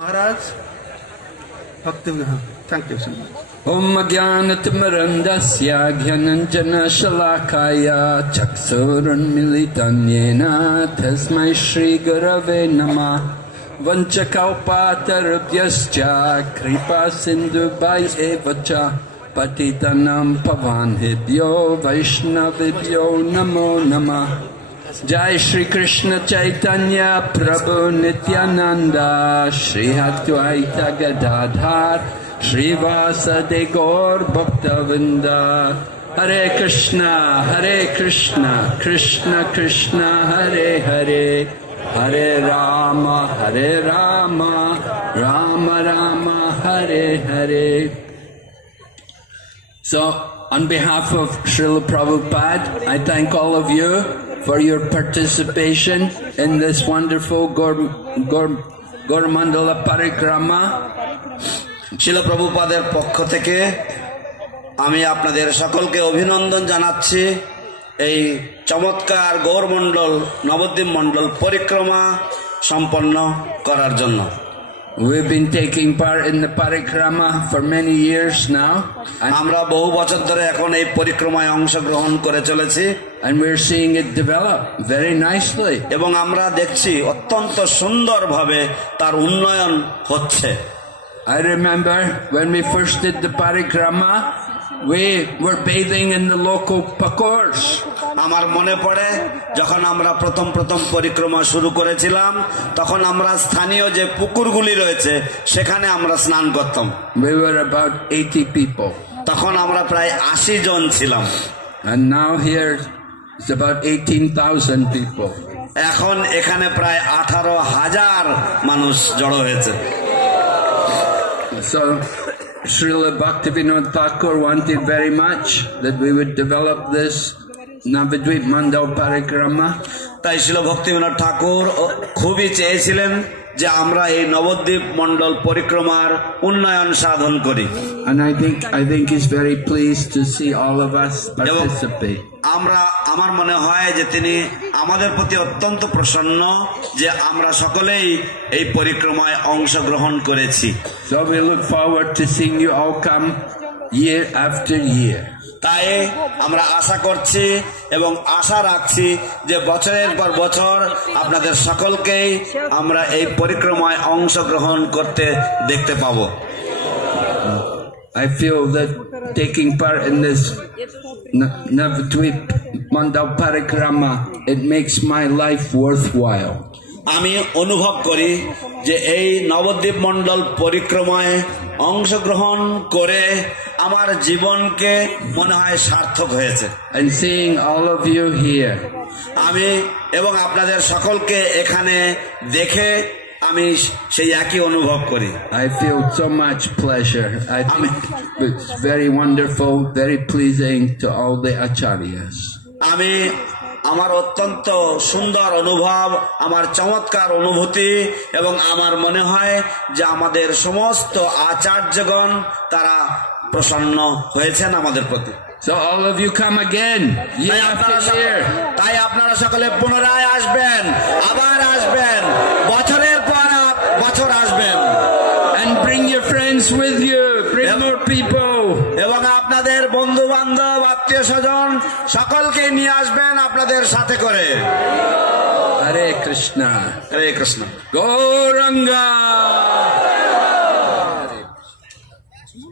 Maharaj, Bhakti, thank you so much. Om Jnanatimirandasya Jnananjana Shalakaya Chaksurunmilitan Yena Tasmai Shri Gurave Namah Vanchakalpatarubhyascha Kripa Sindhubhaya Vacha Patitanam Pavanebhyo Vaishnavibhyo Namo Namah. Jai Shri Krishna Chaitanya Prabhu Nityananda Shri Advaita Gadadhar Shri Vasade Gaur Bhaktavinda. Hare Krishna Krishna Krishna Hare Hare Hare Rama Rama Rama Hare Hare. So on behalf of Srila Prabhupada, I thank all of you for your participation in this wonderful Gaur-Mandala Parikrama. Srila Prabhupader পক্ষ থেকে আমি আপনাদের সকলকে অভিনন্দন জানাচ্ছি এই চমৎকার গৌরমণ্ডল নবদ্বীপ মণ্ডল পরিক্রমা সম্পন্ন করার জন্য। We've been taking part in the parikrama for many years now. আমরা বহু বছর ধরে এখন এই পরিক্রমায় অংশগ্রহণ করে চলেছি। And we're seeing it develop very nicely. এবং আমরা দেখছি অত্যন্ত সুন্দরভাবে তার উন্নয়ন হচ্ছে। I remember when we first did the parikrama, we were bathing in the local pakors. আমার মনে পড়ে যখন আমরা প্রথম পরিক্রমা শুরু করেছিলাম তখন আমরা স্থানীয় যে পুকুরগুলি রয়েছে সেখানে আমরা স্নান করতাম। We were about 80 people. তখন আমরা প্রায় 80 জন ছিলাম। And now here is about 18,000 people. এখন এখানে প্রায় 18,000 মানুষ জড়ো হয়েছে। So Srila Bhaktivinoda Thakur wanted very much that we would develop this Navadvip Mandal Parikrama. তাই শ্রীল ভক্তিবিনোদ ঠাকুর খুবই চেয়েছিলেন যে আমরা এই নবদ্বীপ মণ্ডল পরিক্রমার উন্নয়ন সাধন করি। And I think he's very pleased to see all of us participate. আমার মনে হয় যে তিনি আমাদের প্রতি অত্যন্ত প্রসন্ন যে আমরা সকলেই এই পরিক্রমায় অংশগ্রহণ করেছি। So we look forward to seeing you all come year after year. তাই আমরা আশা করছি এবং আশা রাখছি যে বছরের পর বছর আপনাদের সকলকেই আমরা এই পরিক্রমায় অংশগ্রহণ করতে দেখতে পাবো। I feel that taking part in this Navadvip Mandal Parikrama, it makes my life worthwhile. আমি অনুভব করি যে এই নবদ্বীপ মণ্ডল পরিক্রমায় অংশগ্রহণ করে আমার জীবনকে মনে হয় সার্থক হয়েছে। And seeing all of you here, আমি এবং আপনাদের সকলকে এখানে দেখে আমি সেই একই অনুভব করি। I feel so much pleasure. I think it's very wonderful, very pleasing to all the acharyas. আমার অত্যন্ত সুন্দর অনুভব, আমার চমৎকার অনুভূতি এবং আমার মনে হয় যে আমাদের সমস্ত আচার্যগণ তারা প্রসন্ন হয়েছেন আমাদের প্রতি। So all of you come again year after year. তাই আপনারা সকলে পুনরায় আসবেন, আবার আসবেন, বছরের পর বছর আসবেন। And bring your friends with you, bring more people. এবং আপনাদের বন্ধু বান্ধব আত্মীয় স্বজন সকলকে নিয়ে আসবেন আপনাদের সাথে করে। Hare Krishna, হরে কৃষ্ণ। Gauranga.